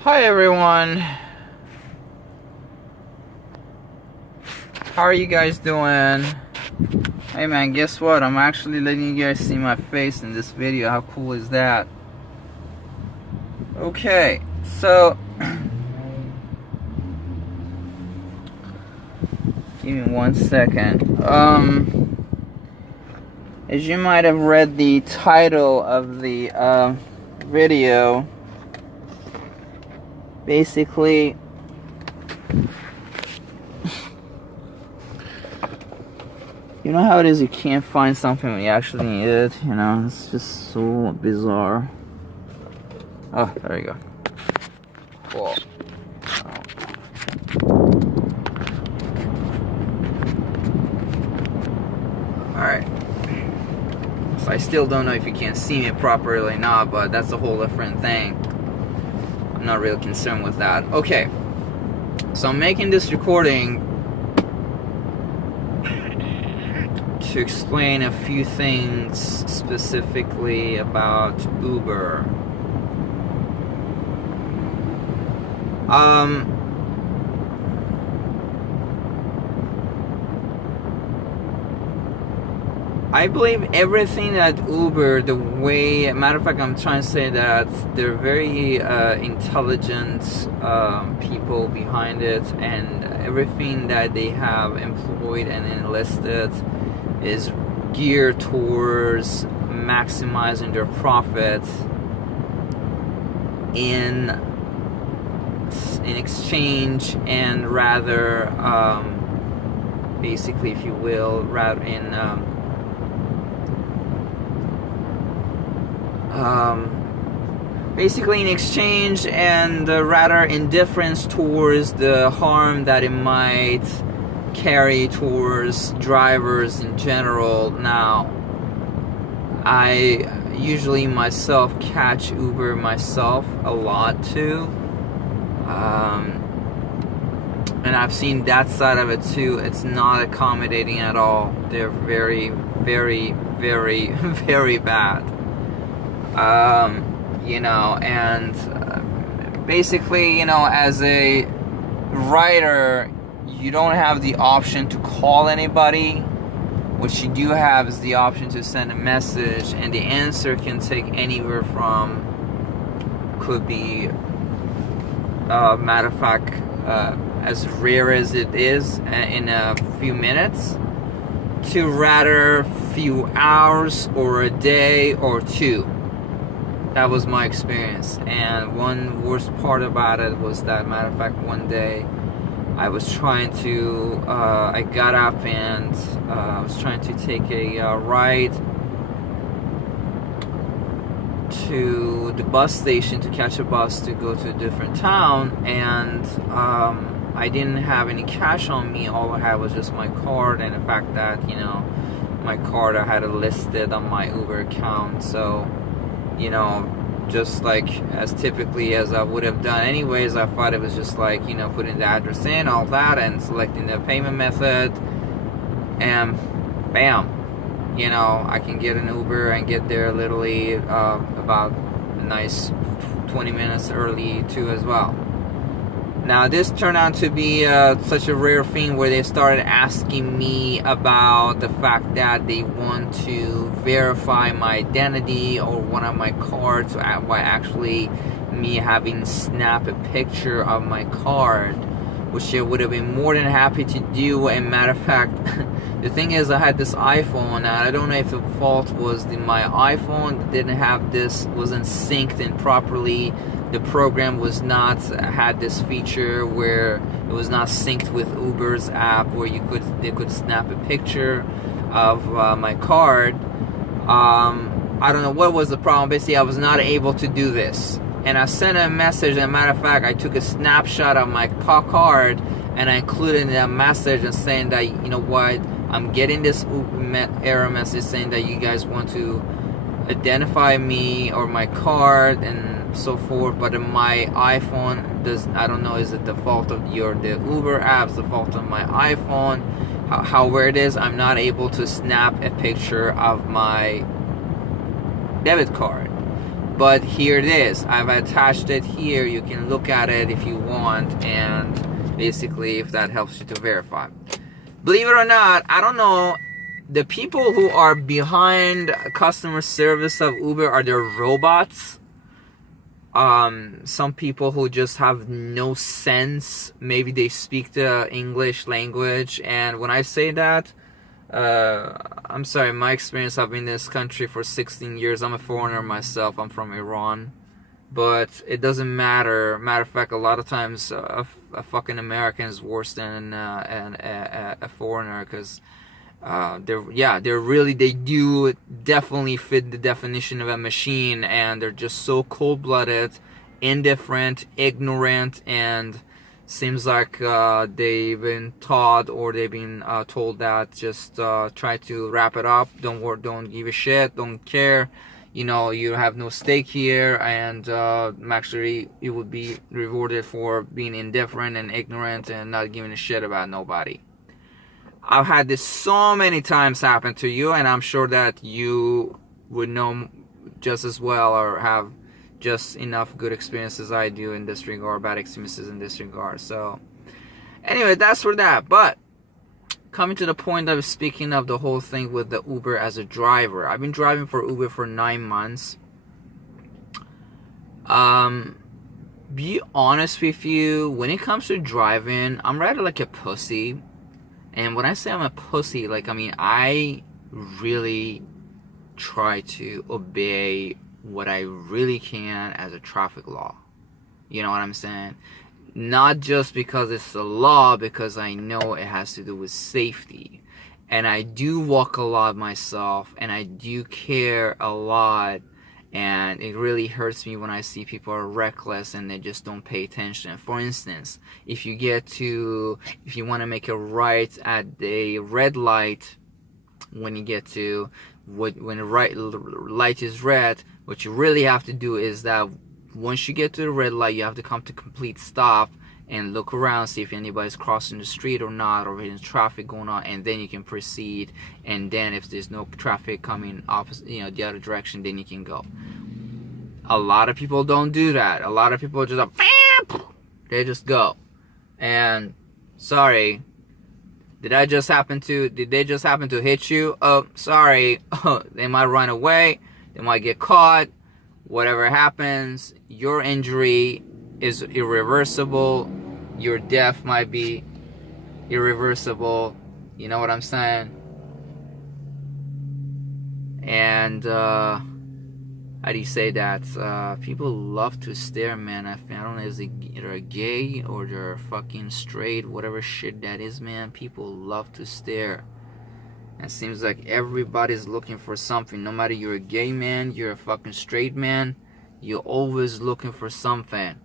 Hi everyone. How are you guys doing? Hey man, guess what? I'm actually letting you guys see my face in this video. How cool is that? Okay, so give me 1 second. As you might have read the title of the video, basically you know how it is, you can't find something when you actually need it, you know, it's just so bizarre. Oh, there you go. Cool. Alright. So I still don't know if you can see me properly or not, but that's a whole different thing. I'm not really concerned with that. Okay. So I'm making this recording to explain a few things specifically about Uber. I believe everything that Uber, the way, matter of fact, I'm trying to say that they're very intelligent people behind it, and everything that they have employed and enlisted is geared towards maximizing their profit in exchange, and rather basically, if you will, rather in basically in exchange and rather indifference towards the harm that it might carry towards drivers in general. Now, I usually myself catch Uber myself a lot too, and I've seen that side of it too. It's not accommodating at all. They're very, very, very, very bad. You know, and basically, you know, as a rider, you don't have the option to call anybody. What you do have is the option to send a message, and the answer can take anywhere from, could be, matter of fact, as rare as it is, in a few minutes, to rather few hours or a day or two. That was my experience. And one worst part about it was that, matter of fact, one day I was trying to, I got up and I was trying to take a ride to the bus station to catch a bus to go to a different town, and I didn't have any cash on me. All I had was just my card, and the fact that, you know, my card, I had it listed on my Uber account. So, you know, just like as typically as I would have done anyways, I thought it was just like, you know, putting the address in, all that, and selecting the payment method, and bam, you know, I can get an Uber and get there literally about a nice 20 minutes early too as well. Now, this turned out to be such a rare thing where they started asking me about the fact that they want to verify my identity or one of my cards by actually me having snapped a picture of my card, which I would have been more than happy to do. And matter of fact, the thing is, I had this iPhone, and I don't know if the fault was my iPhone didn't have this, wasn't synced in properly. The program was not, had this feature where it was not synced with Uber's app, where they could snap a picture of my card. I don't know what was the problem. Basically, I was not able to do this, and I sent a message. As a matter of fact, I took a snapshot of my card, and I included in that message and saying that, you know what, I'm getting this error message saying that you guys want to identify me or my card and so forth, but in my iPhone does, I don't know, is it the fault of the Uber app's the fault of my iPhone, however it is, I'm not able to snap a picture of my debit card. But here it is. I've attached it here. You can look at it if you want, and basically if that helps you to verify. Believe it or not, I don't know, the people who are behind customer service of Uber, are there robots? Some people who just have no sense. Maybe they speak the English language, and when I say that, I'm sorry, my experience, I've been in this country for 16 years. I'm a foreigner myself. I'm from Iran. But it doesn't matter. Matter of fact, a lot of times a fucking American is worse than a foreigner, because they do definitely fit the definition of a machine, and they're just so cold-blooded, indifferent, ignorant, and seems like they've been taught, or they've been told that just try to wrap it up, don't give a shit, don't care, you know, you have no stake here, and actually you would be rewarded for being indifferent and ignorant and not giving a shit about nobody. I've had this so many times happen to you, and I'm sure that you would know just as well, or have just enough good experiences I do in this regard, bad experiences in this regard. So anyway, that's for that. But coming to the point of speaking of the whole thing with the Uber as a driver, I've been driving for Uber for 9 months. Be honest with you, when it comes to driving, I'm rather like a pussy. And when I say I'm a pussy, like, I mean, I really try to obey what I really can as a traffic law. You know what I'm saying? Not just because it's a law, because I know it has to do with safety. And I do walk a lot myself, and I do care a lot, and it really hurts me when I see people are reckless and they just don't pay attention. For instance, if you want to make a right at the red light, when the light is red, what you really have to do is that once you get to the red light, you have to come to complete stop and look around, see if anybody's crossing the street or not, or if there's traffic going on, and then you can proceed. And then if there's no traffic coming opposite, the other direction, then you can go. A lot of people don't do that. A lot of people just they just go. And sorry, did they just happen to hit you? Oh, sorry. They might run away. They might get caught. Whatever happens, your injury is irreversible. Your death might be irreversible. You know what I'm saying? And how do you say that? People love to stare, man. I don't know, is they're gay or they're fucking straight, whatever shit that is, man. People love to stare. It seems like everybody's looking for something. No matter you're a gay man, you're a fucking straight man, you're always looking for something.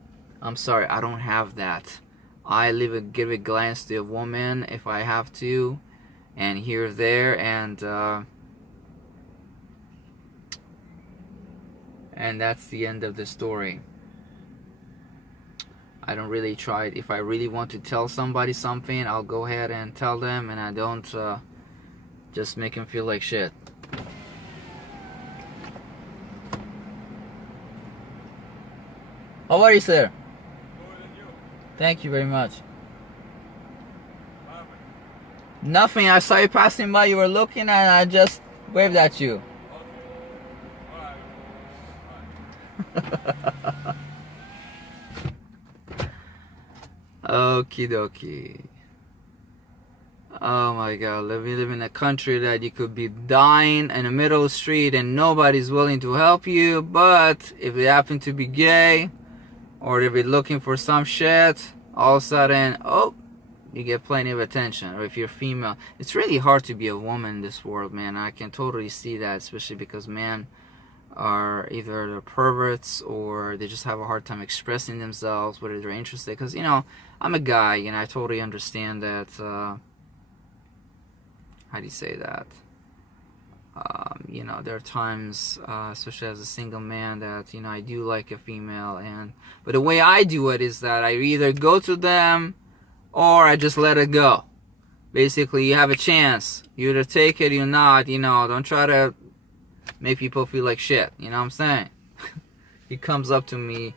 I'm sorry, I don't have that. I give a glance to a woman if I have to, and here or there, and that's the end of the story. I don't really try it. If I really want to tell somebody something, I'll go ahead and tell them, and I don't just make them feel like shit. How are you, sir? Thank you very much. Nothing. I saw you passing by. You were looking, and I just waved at you. Okie dokie. Oh my God, we live in a country that you could be dying in the middle of the street and nobody's willing to help you. But if you happen to be gay, or if you're looking for some shit, all of a sudden, oh, you get plenty of attention. Or if you're female, it's really hard to be a woman in this world, man. I can totally see that, especially because men are either they're perverts or they just have a hard time expressing themselves, whether they're interested. Because, I'm a guy, and I totally understand that, how do you say that? There are times, especially as a single man, that, I do like a female. But the way I do it is that I either go to them or I just let it go. Basically, you have a chance. You either take it or not, don't try to make people feel like shit. You know what I'm saying? He comes up to me.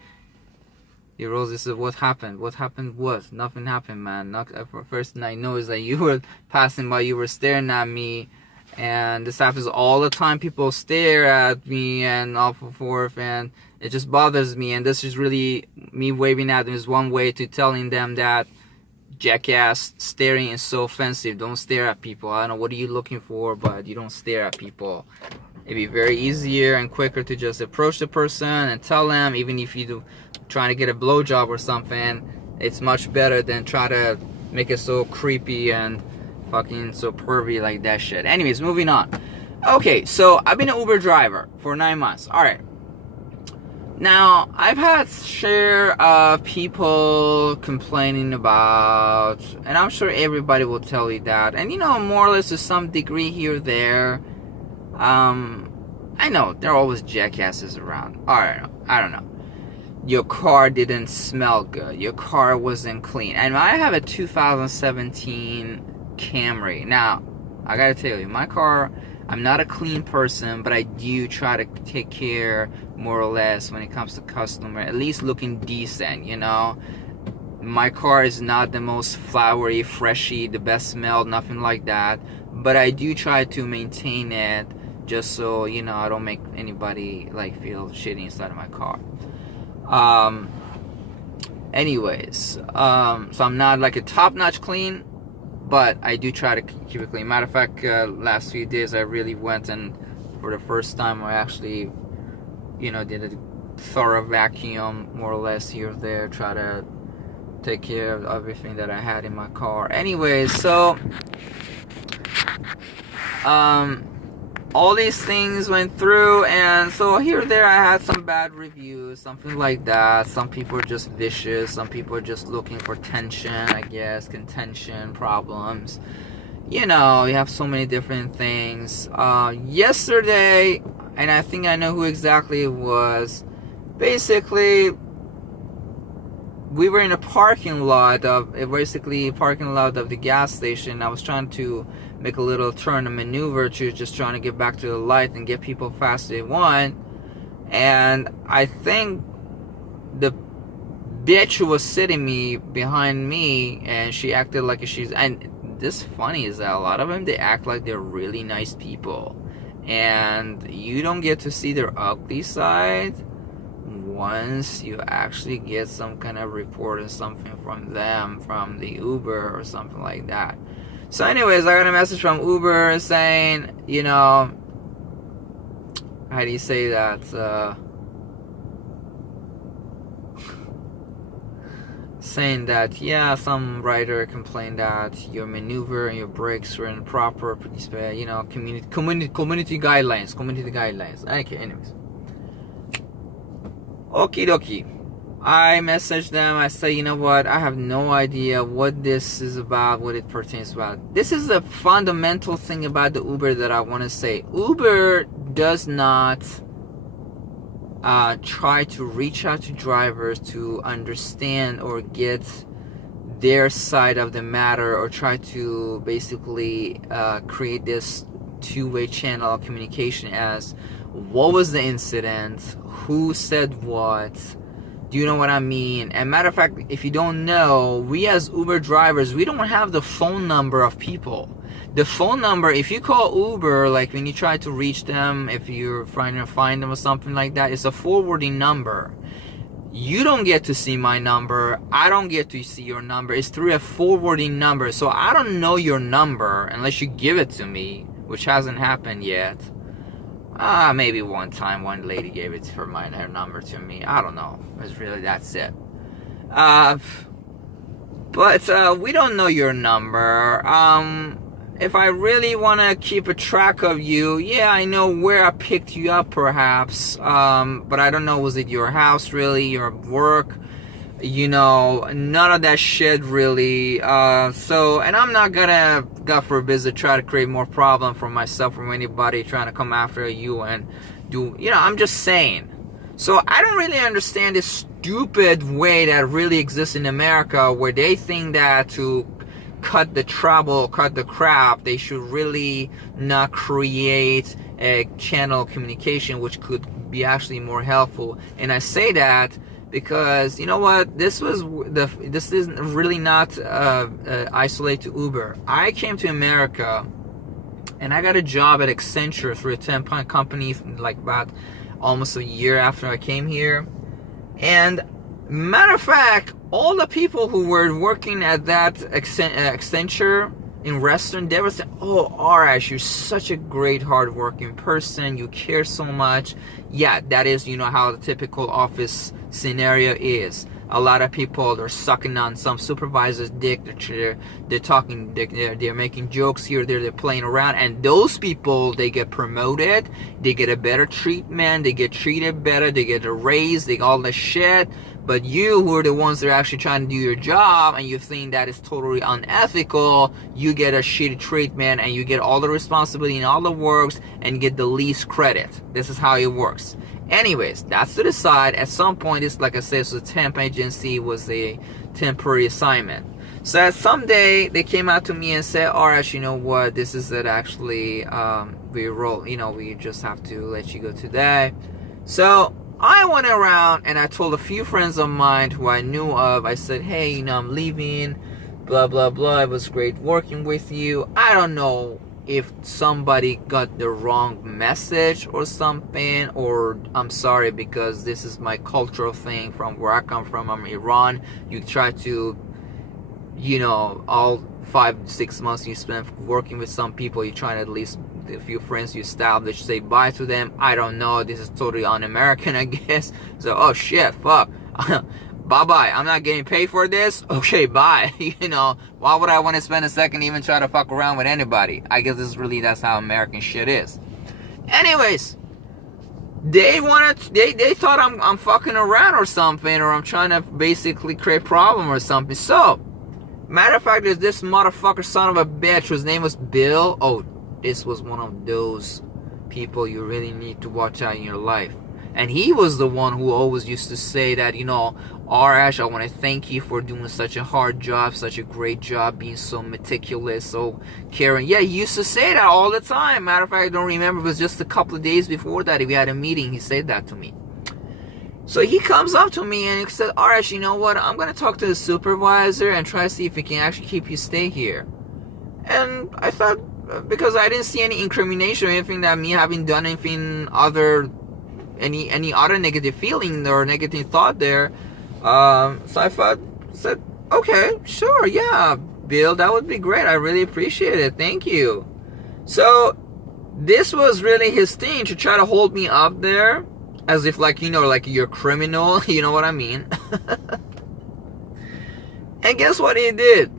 He rolls. He says, "What happened? What happened? What? Nothing happened, man. Not first thing I know is that you were passing by. You were staring at me, and this happens all the time. People stare at me and off and forth, and it just bothers me. And this is really me waving at them is one way to telling them that jackass staring is so offensive. Don't stare at people. I don't know what are you looking for, but you don't stare at people. It'd be very easier and quicker to just approach the person and tell them, even if you do trying to get a blowjob or something, it's much better than try to make it so creepy and fucking so pervy like that shit. Anyways, moving on. Okay, so I've been an Uber driver for 9 months. Alright. Now, I've had share of people complaining about, and I'm sure everybody will tell you that, and you know, more or less to some degree here or there, I know, there are always jackasses around. I don't know. Your car didn't smell good. Your car wasn't clean. And I have a 2017 Camry. Now, I gotta tell you, my car, I'm not a clean person, but I do try to take care, more or less, when it comes to customer, at least looking decent, you know? My car is not the most flowery, freshy, the best smell, nothing like that. But I do try to maintain it, just so, you know, I don't make anybody, like, feel shitty inside of my car. Anyways, so I'm not, like, a top-notch clean, but I do try to keep it clean. Matter of fact, last few days I really went and, for the first time, I actually, you know, did a thorough vacuum, more or less, here or there, try to take care of everything that I had in my car. Anyways, so, all these things went through, and so here or there I had some bad reviews, something like that. Some people are just vicious, some people are just looking for tension, I guess, contention, problems. You know, you have so many different things. Yesterday, and I think I know who exactly it was, basically, we were in a parking lot of the gas station. I was trying to make a little turn, a maneuver, to just trying to get back to the light and get people fast they want. And I think the bitch who was sitting behind me, and she acted like she's, and this funny is that a lot of them, they act like they're really nice people, and you don't get to see their ugly side once you actually get some kind of report or something from them, from the Uber or something like that. So anyways, I got a message from Uber saying, you know, how do you say that, saying that, yeah, some rider complained that your maneuver and your brakes were improper, you know, community guidelines. Okay, anyways. Okie dokie. I messaged them. I say, you know what? I have no idea what this is about, what it pertains about. This is the fundamental thing about the Uber that I want to say. Uber does not try to reach out to drivers to understand or get their side of the matter, or try to basically create this two-way channel of communication as what was the incident, who said what. Do you know what I mean? And matter of fact, if you don't know, we as Uber drivers, we don't have the phone number of people. The phone number, if you call Uber, like when you try to reach them, if you're trying to find them or something like that, it's a forwarding number. You don't get to see my number. I don't get to see your number. It's through a forwarding number. So I don't know your number unless you give it to me, which hasn't happened yet. Maybe one time one lady gave it her number to me. I don't know. It's really, that's it. But we don't know your number. If I really want to keep a track of you, yeah, I know where I picked you up perhaps. But I don't know, was it your house really, your work? You know, none of that shit really. So, and I'm not gonna, God forbid, to try to create more problem for myself or anybody trying to come after you and do, you know, I'm just saying. So I don't really understand this stupid way that really exists in America, where they think that to cut the trouble, cut the crap. They should really not create a channel of communication which could be actually more helpful. And I say that because, you know what, this isn't really not isolated to Uber. I came to America and I got a job at Accenture through a temp company like about almost a year after I came here. And matter of fact, all the people who were working at that Accenture in restaurant, they were saying, "Oh, Arash, you're such a great hardworking person. You care so much." Yeah, that is, you know, how the typical office scenario is. A lot of people, they're sucking on some supervisor's dick. They're talking dick. They're making jokes here, there. They're playing around, and those people, they get promoted. They get a better treatment. They get treated better. They get a raise. They all the shit. But you, who are the ones that are actually trying to do your job, and you think that is totally unethical, you get a shitty treatment, and you get all the responsibility and all the works, and get the least credit. This is how it works. Anyways, that's to the side. At some point, it's like I said, so the temp agency was a temporary assignment. So at some day, they came out to me and said, "Arash, you know what? This is it. Actually, we just have to let you go today." So I went around and I told a few friends of mine who I knew of. I said, "Hey, you know, I'm leaving. Blah blah blah. It was great working with you. I don't know if somebody got the wrong message or something, or I'm sorry, because this is my cultural thing from where I come from. I'm Iran. You try to, you know, all 5-6 months you spend working with some people, you try to at least a few friends you establish, say bye to them. I don't know, this is totally un-American, I guess. So, oh shit, fuck. Bye-bye, I'm not getting paid for this? Okay, bye." You know, why would I want to spend a second even try to fuck around with anybody? I guess that's how American shit is. Anyways, they thought I'm fucking around or something, or I'm trying to basically create problem or something. So, matter of fact, there's this motherfucker son of a bitch whose name was Bill. Oh, this was one of those people you really need to watch out in your life. And he was the one who always used to say that, you know, "Arash, I want to thank you for doing such a hard job, such a great job, being so meticulous, so caring." Yeah, he used to say that all the time. Matter of fact, I don't remember. It was just a couple of days before that. We had a meeting. He said that to me. So he comes up to me and he said, "Arash, you know what? I'm going to talk to the supervisor and try to see if he can actually keep you stay here." And I thought, because I didn't see any incrimination or anything that me having done anything other, any other negative feeling or negative thought there. So I said, "Okay, sure, yeah, Bill, that would be great. I really appreciate it. Thank you." So this was really his thing, to try to hold me up there as if, like, you know, like you're a criminal. You know what I mean? And guess what he did?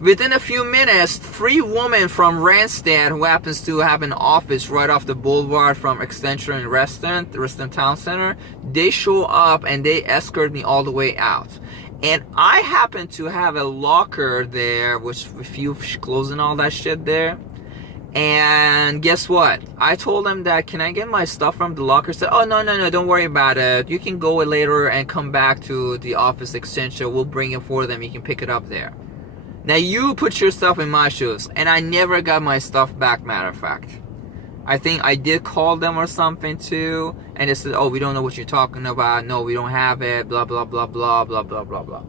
Within a few minutes, 3 women from Randstad, who happens to have an office right off the boulevard from Accenture and Reston Town Center, they show up and they escort me all the way out. And I happen to have a locker there, which with you closing all that shit there. And guess what? I told them that, "Can I get my stuff from the locker?" Said, "Oh, no, don't worry about it. You can go later and come back to the office Accenture. We'll bring it for them. You can pick it up there." Now you put yourself in my shoes, and I never got my stuff back, matter of fact. I think I did call them or something too, and they said, "Oh, we don't know what you're talking about. No, we don't have it, blah, blah, blah, blah, blah, blah, blah, blah."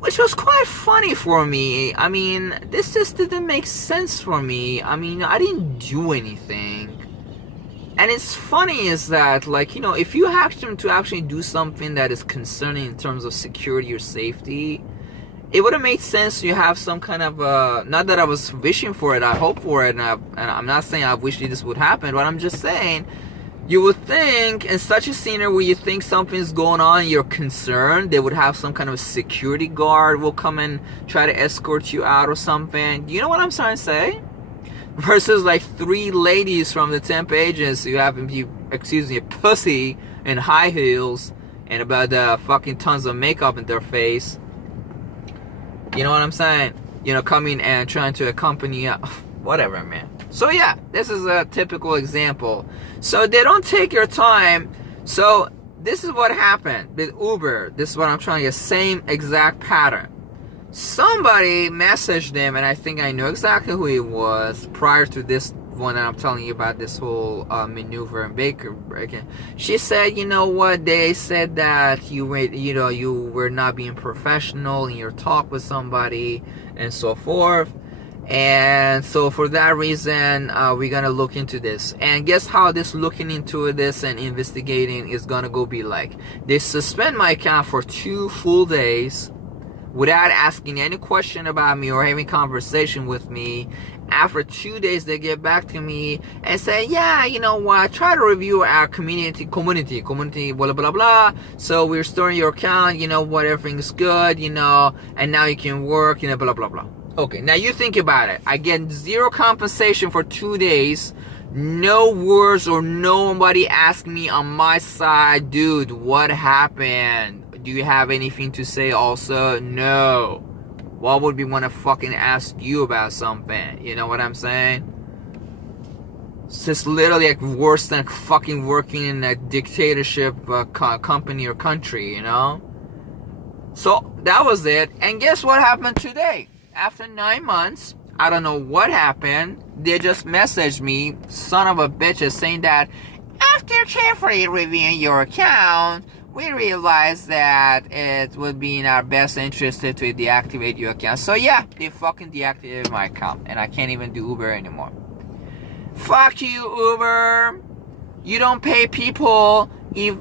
Which was quite funny for me. I mean, this just didn't make sense for me. I mean, I didn't do anything. And it's funny is that, like, you know, if you ask them to actually do something that is concerning in terms of security or safety, it would have made sense to have some kind of, not that I was wishing for it, I hope for it, and I'm not saying I wish this would happen, but I'm just saying, you would think in such a scenario where you think something's going on, you're concerned, they would have some kind of security guard will come and try to escort you out or something. You know what I'm trying to say? Versus like 3 ladies from the temp agency who happen to be, excuse me, a pussy in high heels and about fucking tons of makeup in their face. You know what I'm saying? You know, coming and trying to accompany you. Whatever, man. So yeah, this is a typical example. So they don't take your time. So this is what happened with Uber. This is what I'm trying to get. Same exact pattern. somebody messaged them, and I think I know exactly who it was prior to this one that I'm telling you about, this whole maneuver and Baker break-in. She said, you know what, they said that you were not being professional in your talk with somebody and so forth. And so for that reason, we're gonna look into this. And guess how this looking into this and investigating is gonna go be like? They suspend my account for 2 full days without asking any question about me or having conversation with me. After 2 days, they get back to me and say, yeah, you know what, try to review our community, blah, blah, blah. So we're restoring your account, you know what, everything's good, you know, and now you can work, you know, blah, blah, blah. Okay, now you think about it. I get 0 compensation for 2 days. No words or nobody asked me on my side, dude, what happened? Do you have anything to say also? No. Why would we want to fucking ask you about something? You know what I'm saying? It's just literally like worse than fucking working in a dictatorship company or country, you know? So that was it. And guess what happened today? After 9 months, I don't know what happened. They just messaged me, son of a bitches, saying that after carefully reviewing your account, we realized that it would be in our best interest to deactivate your account. So yeah, they fucking deactivated my account, and I can't even do Uber anymore. Fuck you, Uber. You don't pay people, you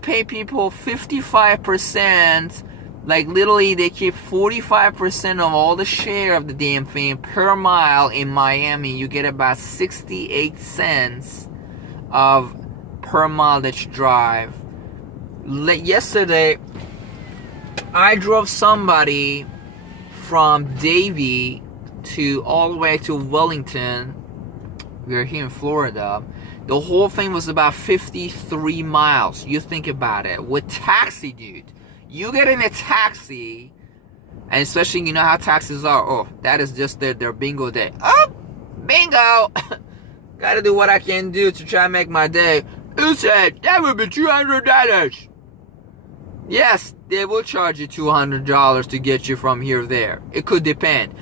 pay people 55%. Like literally they keep 45% of all the share of the damn thing per mile in Miami. You get about 68 cents of per mile that you drive. Yesterday, I drove somebody from Davie to all the way to Wellington. We're here in Florida. The whole thing was about 53 miles. You think about it. With taxi, dude. You get in a taxi, and especially you know how taxis are. Oh, that is just their bingo day. Oh, bingo! Gotta do what I can do to try and make my day. Who said that would be $200? Yes, they will charge you $200 to get you from here to there. It could depend.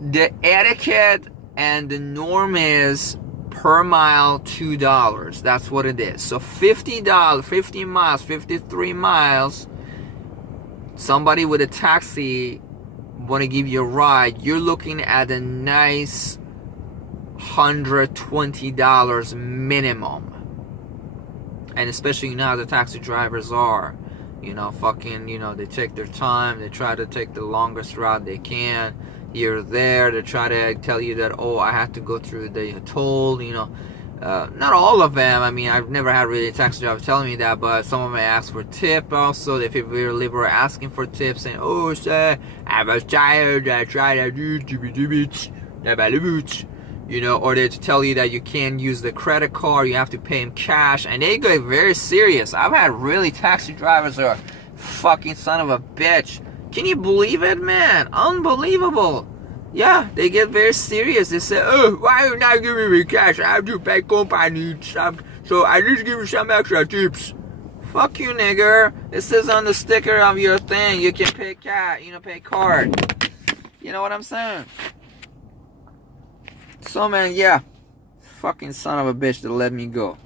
The etiquette and the norm is per mile $2. That's what it is. So $50, 50 miles, 53 miles. Somebody with a taxi want to give you a ride. You're looking at a nice $120 minimum. And especially you know how the taxi drivers are. You know, fucking, you know, they take their time. They try to take the longest route they can. Here or there, they try to tell you that, oh, I have to go through the toll, you know. Not all of them. I mean, I've never had really a taxi driver telling me that, but some of them ask for tip also. They feel very liberal asking for tips, saying, oh, sir, I was tired, I tried to do it, you know, or they tell you that you can't use the credit card, you have to pay them cash, and they get very serious. I've had really taxi drivers who are fucking son of a bitch. Can you believe it, man? Unbelievable. Yeah, they get very serious. They say, oh, why are you not giving me cash? I have to pay company stuff, so I just give you some extra tips. Fuck you, nigger. It says on the sticker of your thing, you can pay cash, you know, pay card. You know what I'm saying? So, man, yeah. Fucking son of a bitch that let me go.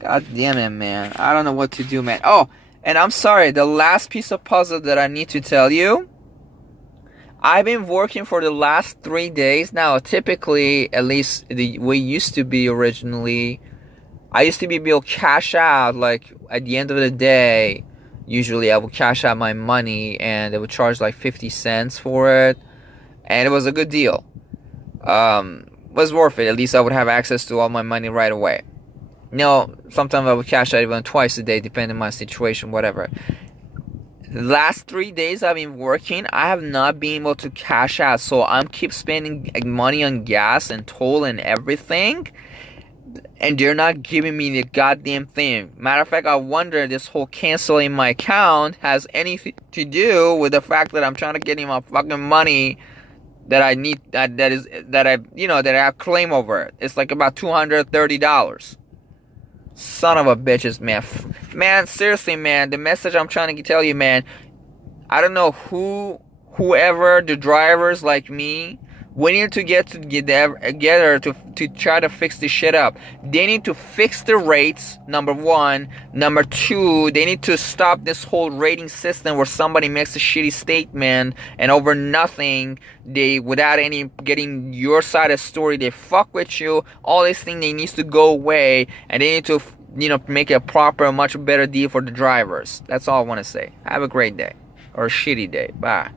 God damn it, man. I don't know what to do, man. Oh, and I'm sorry. The last piece of puzzle that I need to tell you. I've been working for the last 3 days. Now, typically, at least the way it used to be originally, I used to be able to cash out, like, at the end of the day. Usually, I would cash out my money, and they would charge, like, 50 cents for it. And it was a good deal. Was worth it. At least I would have access to all my money right away. No, sometimes I would cash out even twice a day, depending on my situation, whatever. The last 3 days I've been working, I have not been able to cash out. So I'm keep spending money on gas and toll and everything. And they're not giving me the goddamn thing. Matter of fact, I wonder if this whole canceling my account has anything to do with the fact that I'm trying to get in my fucking money that I need, that I have claim over it. It's like about $230. Son of a bitches, man. Man, seriously, man. The message I'm trying to tell you, man. I don't know whoever the drivers like me, we need to get together to try to fix this shit up. They need to fix the rates, number one. Number two, they need to stop this whole rating system where somebody makes a shitty statement and over nothing, they, without any getting your side of the story, they fuck with you. All these things, they needs to go away, and they need to, make a proper, much better deal for the drivers. That's all I want to say. Have a great day. Or a shitty day. Bye.